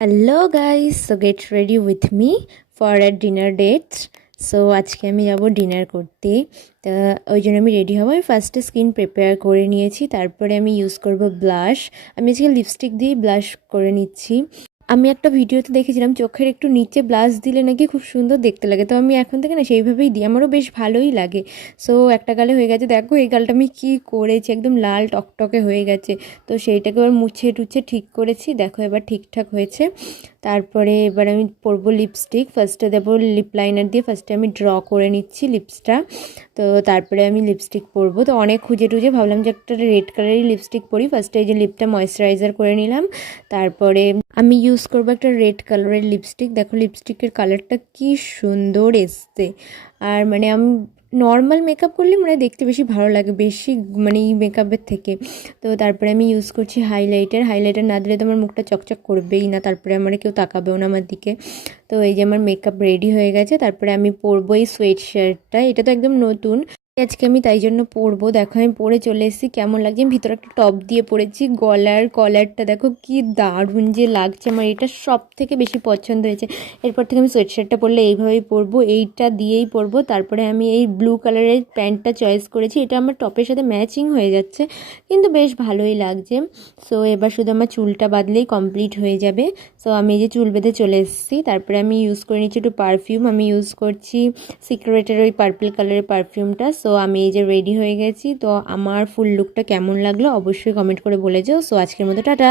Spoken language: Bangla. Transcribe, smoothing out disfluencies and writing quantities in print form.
Hello guys, so get ready with me for a dinner date. So আজকে আমি যাব ডিনার করতে। তা ওই জন্য আমি রেডি হব। আমি ফার্স্টে স্কিন প্রিপেয়ার করে নিয়েছি, তারপরে আমি ইউজ করব ব্লাশ। আমি আজকে লিপস্টিক দিয়ে ব্লাশ করে নিচ্ছি। আমি একটা ভিডিওতে দেখেছিলাম চোখের একটু নিচে ব্লাশ দিলে নাকি খুব সুন্দর দেখতে লাগে, তো আমি এখন থেকে না সেইভাবেই দিই, আমারও বেশ ভালোই লাগে। সো একটা গালে হয়ে গেছে, দেখো এই গালটা আমি কী করেছি, একদম লাল টকটকে হয়ে গেছে। তো সেইটাকে এবার মুছে টুছে ঠিক করেছি, দেখো এবার ঠিকঠাক হয়েছে। তারপরে এবার আমি পরবো লিপস্টিক। ফার্স্টে দেবো লিপ লাইনার দিয়ে, ফার্স্টে আমি ড্র করে নিচ্ছি লিপসটা। তো তারপরে আমি লিপস্টিক পরবো। তো অনেক খুঁজে টুজে ভাবলাম যে একটা রেড কালারের লিপস্টিক পরি। ফার্স্টে এই যে লিপটা ময়েশ্চারাইজার করে নিলাম। তারপরে আমি ইউজ করবো একটা রেড কালারের লিপস্টিক। দেখো লিপস্টিকের কালারটা কি সুন্দর এসছে। আর মানে আমি নর্মাল মেকআপ করলে মানে দেখতে বেশি ভালো লাগে, বেশি মানে এই মেকআপের থেকে। তো তারপরে আমি ইউজ করছি হাইলাইটার। হাইলাইটার না দিলে তো আমার মুখটা চকচক করবেই না, তারপরে আমার কেউ তাকাবেও না আমার দিকে। তো এই যে আমার মেকআপ রেডি হয়ে গেছে। তারপরে আমি পরবো এই সোয়েট শার্টটা, এটা তো একদম নতুন, আজকে আমি তাই জন্য পরবো। দেখো আমি পরে চলে এসেছি, কেমন লাগছে। আমি ভিতরে একটা টপ দিয়ে পরেছি, গলার কলারটা দেখো কি দারুণ যে লাগছে, আমার এটা সব থেকে বেশি পছন্দ হয়েছে। এরপর থেকে আমি সোয়েট শার্টটা পরলে এইভাবেই পরবো, এইটা দিয়েই পরবো। তারপরে আমি এই ব্লু কালারের প্যান্টটা চয়েস করেছি, এটা আমার টপের সাথে ম্যাচিং হয়ে যাচ্ছে, কিন্তু বেশ ভালোই লাগছে। সো এবার শুধু আমার চুলটা বাঁধলেই কমপ্লিট হয়ে যাবে। সো আমি এই যে চুল বেঁধে চলে এসেছি। তারপরে আমি ইউজ করে নিচ্ছি একটু পারফিউম। আমি ইউজ করছি সিক্রেটের ওই পার্পল কালারের পারফিউমটা। সো আমি এই যে রেডি হয়ে গেছি। তো আমার ফুল লুকটা কেমন লাগলো অবশ্যই কমেন্ট করে বলে যাও। সো আজকের মতো টাটা।